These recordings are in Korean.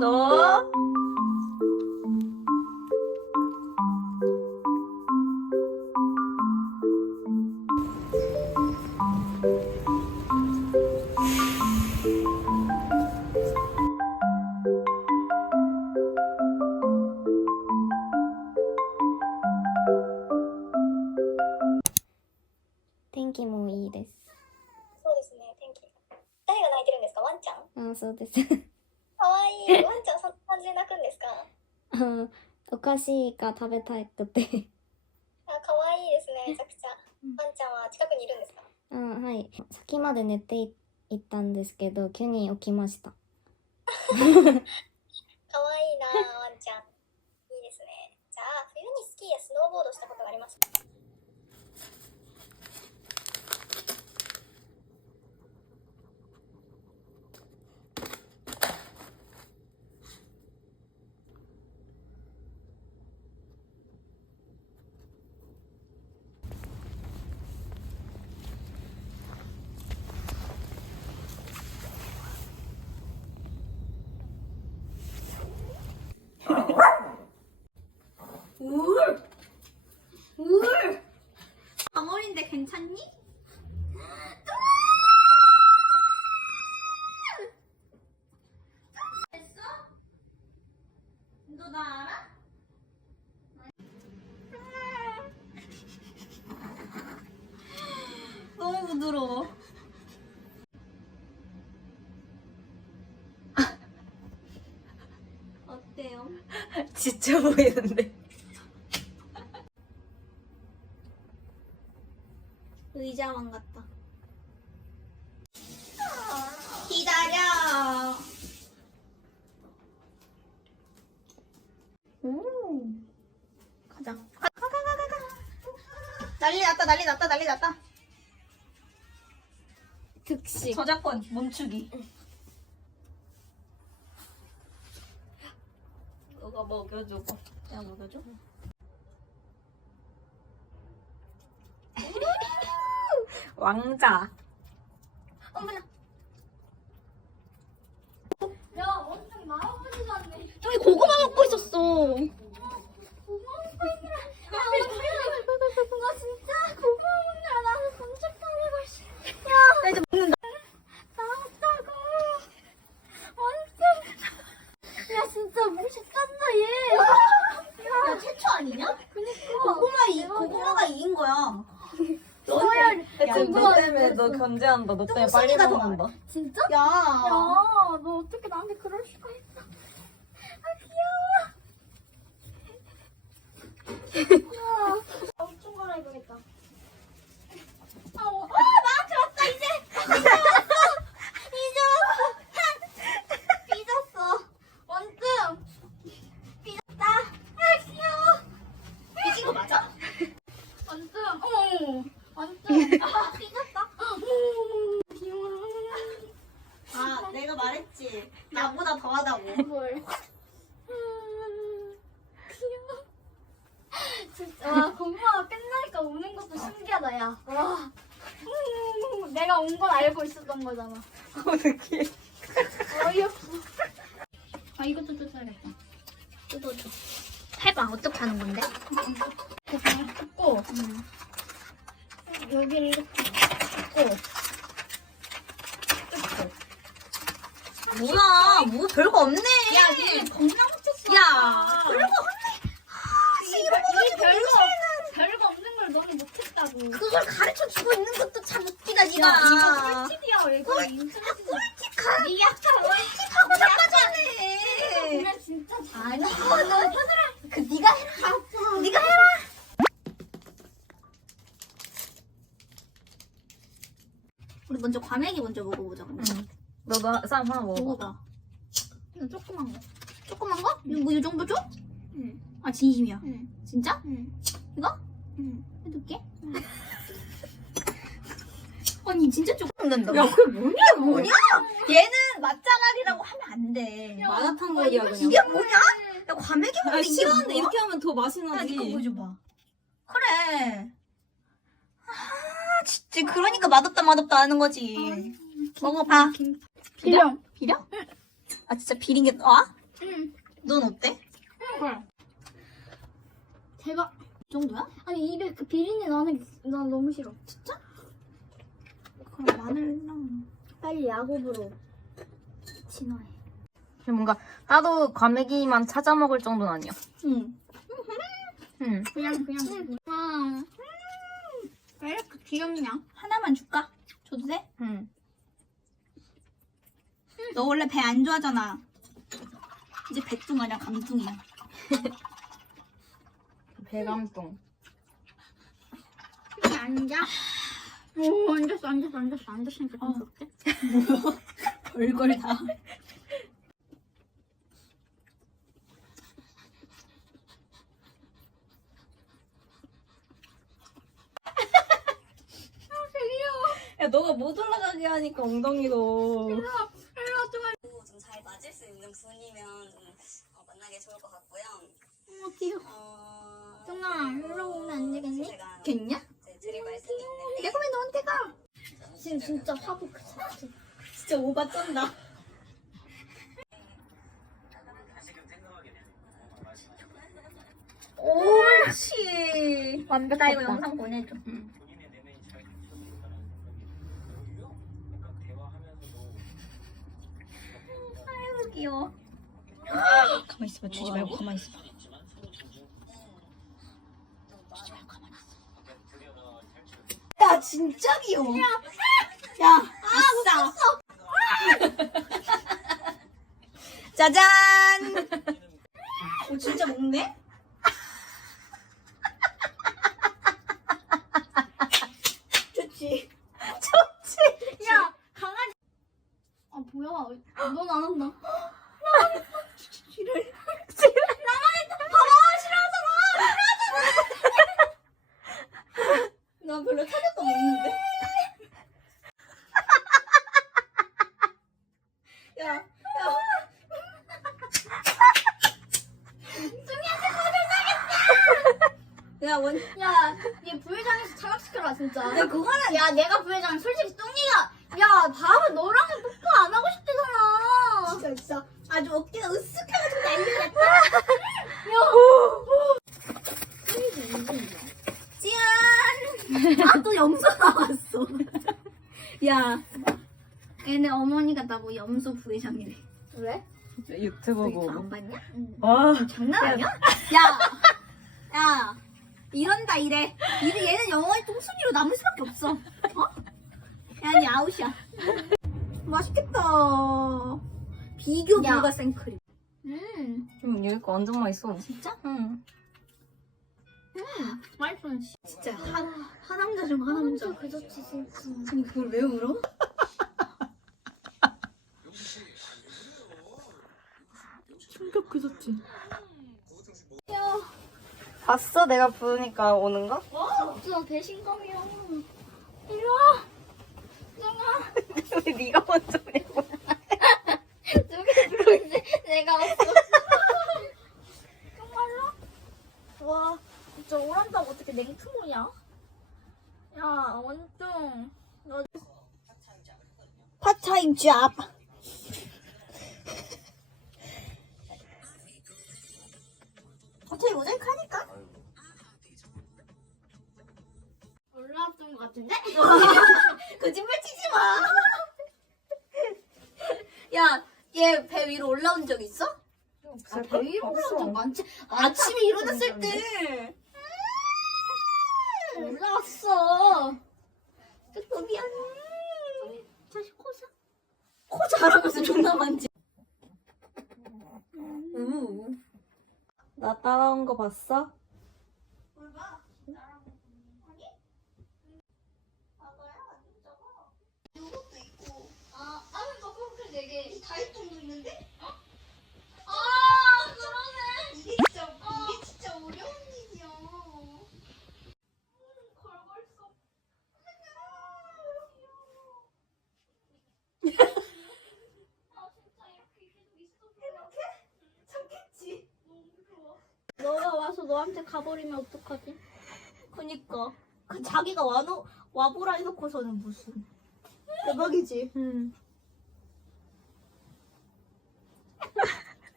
너? 天気もいいです。そうですね、天気。誰が泣いてるんですか？ワンちゃん？あ、そうです。かわいい。ワンちゃんそんな感じで泣くんですかあ お菓子が食べたくて。あ、かわいいですね、めちゃくちゃ。ワンちゃんは近くにいるんですか？あはい。先まで寝ていいったんですけど、急に起きました。かわいいなワンちゃん。いいですね。じゃあ、冬にスキーやスノーボードしたことがありますか 울! 울! 방울인데 괜찮니? 됐어? 너 나 알아? 너무 부드러워. 어때요? 지쳐 보이는데. 의자왕 같다. 기다려. 오. 가자. 가, 가, 가, 가, 가. 난리 났다, 난리 났다, 난리 났다. 특식. 저작권 멈추기. 너가 먹여줘. 내가 먹여줘? 왕자. 어머나. 야, 엄청 마음까지 왔네. 저기 고구마 먹고 있었어. 나 진짜 고마워, 언니야. 나는 검색하고 싶어. 나 이제 먹는다. 나왔다고. 완전. 야, 진짜 멋있단다, 얘. 야, 최초 아니냐? 그니까. 고구마 이, 고구마가 이긴 거야. 서열. 야, 너 때문에 너 견제한다. 너 때문에 빨리 더 먹는다. 진짜? 야. 야, 너 어떻게 나한테 그럴 수가 있어? 아, 귀여워. 야, 엄청 갈아입어야겠다. 아, 어, 아, 나한테 왔다, 이제! 이제 왔어! 이제 왔어! 삐졌어. 원증! 삐졌다. 아, 귀여워. 삐진 거 맞아? 원증. 어머, 원증. 아, 삐졌다. 어머, 귀여워. 아, 내가 말했지. 나보다 더하다고. 뭘. 음, 귀여워. 진짜 와 공부가 끝나니까 우는 것도 신기하다 야. 와. 음, 내가 온 건 알고 있었던 거잖아. 어, 느끼해. 어이없어. 아 이것도 뜯어야겠다. 뜯어줘. 해봐. 어떻게 하는 건데? 그냥 뜯고 여기를 이렇게 뜯고 뜯고. 뭐야, 뭐 별거 없네. 야 니네 겁나 못했어. 야, 별거 없네. 이거 이 별거 별거 없는 걸 너무 못했다고. 그걸 가르쳐 주고 있는 것도 참 웃기다, 야, 니가. 이거 꿀팁이야. 이거 인터넷에서. 꿀팁 꿀팁하고 나빠졌네. 보면 진짜 잘. 아니, 이거는 그 네가 해라. 네가 해라. 우리 먼저 과메기 먼저 먹어보자. 그럼. 너도 쌈 하나 먹어. 먹어봐. 이거 조그만 거. 조그만 거? 이거 뭐이 정도 줘? 응. 아 진심이야. 응. 진짜? 응. 이거? 응. 해줄게. 아니 진짜 조금 먹는다. 야, 그게 뭐냐? 뭐냐? 얘는 맛잘알이라고 하면 안 돼. 마라탕 거리야, 그냥. 이게 뭐냐? 야, 과메기 아, 먹는데 이게 싫어하는데 뭐야? 이렇게 하면 더 맛이 야, 나지. 이거 보여줘봐. 그래. 아, 진짜 그러니까 맛없다 맛없다 하는 거지. 먹어봐. 비려. 비려? 아 진짜 비린 게 와? 응. 넌 어때? 대박. 이 정도야? 아니 입에 그 비린내 나는 게 난 너무 싫어. 그럼 마늘랑 빨리 야곱으로 진화해. 뭔가 나도 과메기만 찾아 먹을 정도는 아니야. 응 응. 그냥 그냥. 와. 왜 이렇게 귀엽냐? 하나만 줄까? 줘도 돼? 응. 너 원래 배 안 좋아하잖아 이제 배뚱 아니야 감뚱이야 배감동. 여기 앉아. 오 앉았어 앉았어 앉았어 앉았으니까 좀 어. 그렇게. 별걸 다야 너가 못 올라가게 하니까 엉덩이도 좀잘 맞을 수 있는 분이면 좀 어, 만나기 좋을 것 같고요. 어머 귀여워. 어, 정아 일로 오면 안 되겠니? 제가 겠냐? 드릴 말씀이 있는데. 내가 왜 너한테 가? 지금 진짜 화보 그 자체. 진짜 오바 쩐다. 옳지. 완벽하다. 나 이거 영상 보내줘. 아이고 귀여워. 가만히 있어봐. 주지 말고? 가만히 있어봐 주지 말고 가만히 있어 야 진짜 귀여워 야, 야 아싸 짜잔 오 진짜 먹네? 좋지 좋지 야 강아지. 아 뭐야? 넌 안 한다. 지를 나 없는데 야, 야. 야, 원, 야, 얘 부회장에서 탈락시켜라 진짜. 야, 그거는, 야, 내가 부회장 솔직히 뚱이가 야, 봐봐 너랑은 뽀뽀 안 하고 싶대잖아. 진짜, 진짜. 아주 어깨가 으쓱해가지고 난리났다. 짠! 아, 또 염소 나왔어. 야, 얘네 어머니가 나뭐 염소 부회장이래. 왜? 유튜브 너 보고. 안 봤냐? 와. 장난 아니야? 야, 야, 이런다 이래. 이래 얘는 영원히 똥순이로 남을 수밖에 없어. 어? 야, 니 아웃이야. 맛있겠다. 비교 야. 불가 생크림. 음, 음, 여기 거 완전 맛있어. 진짜? 응. 맛있어. 진짜 한 하남자 중 하남자. 그 좋지 진짜. 아니 그걸 왜 울어? 충격 그 좋지. 봤어? 내가 부르니까 오는 거? 진짜 배신감이야. 이리 와. 정아. 왜 네가 먼저 내고? 누가 그러는데 내가 왔어. 정말로? 와, 진짜 오란다고 어떻게 냉투모냐? 야, 완전. 파타임 잡. 어차피 모자이크 하니까. 올라왔던 것 같은데? 거짓말 치지 마. 야, 얘 배 위로 올라온 적 있어? 아, 배 위로 올라온 적 많지? 아침에 일어났을 때. 올라왔어. 또 미안. 다시 코사. 코 자라면서 존나 만지. 우. 나 따라온 거 봤어? 너한테 가버리면 어떡하지? 그니까 그 자기가 와노 와보라 해놓고서는 무슨 대박이지. 음. 응.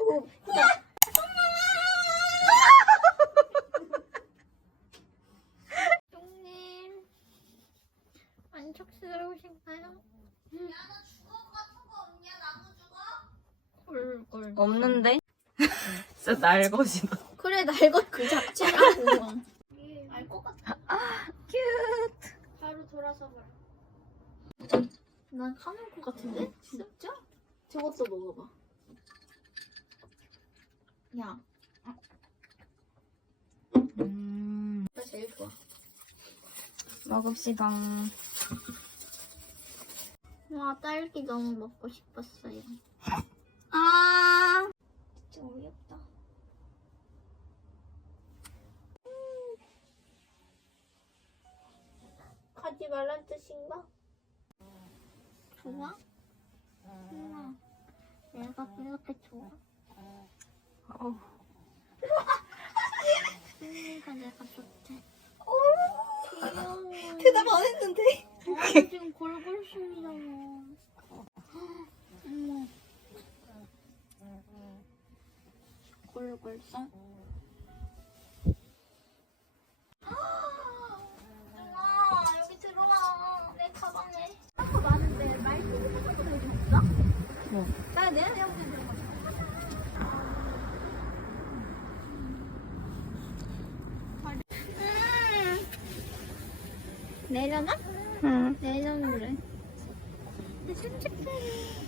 오, 야! 형님 만족스러우신가요? 야너 죽을 것 같은 거 없냐? 나무 죽어? 꿀꿀. 없는데? 진짜 날것이다. 그래 날것 그 자체라고. 알것 같아. 큐트. 바로 돌아서 봐라. 난 카멜 것 같은데? 진짜? 저것도 먹어봐. 야, 음, 나 제일 좋아. 먹읍시다. 와 딸기 너무 먹고 싶었어요. 아, 진짜 어이없다. 가지 말란 뜻인가? 좋아? 엄마, 내가 그렇게 좋아? 어우. 언니가 내가 좋대. 대답 안 했는데. 아, 지금 골골. 어머. 골골 썽. 들어와, 여기 들어와. 내 가방에. 거 많은데 말투 같은 거 여기 없어? 뭐? 나 내가 내가 보기엔 그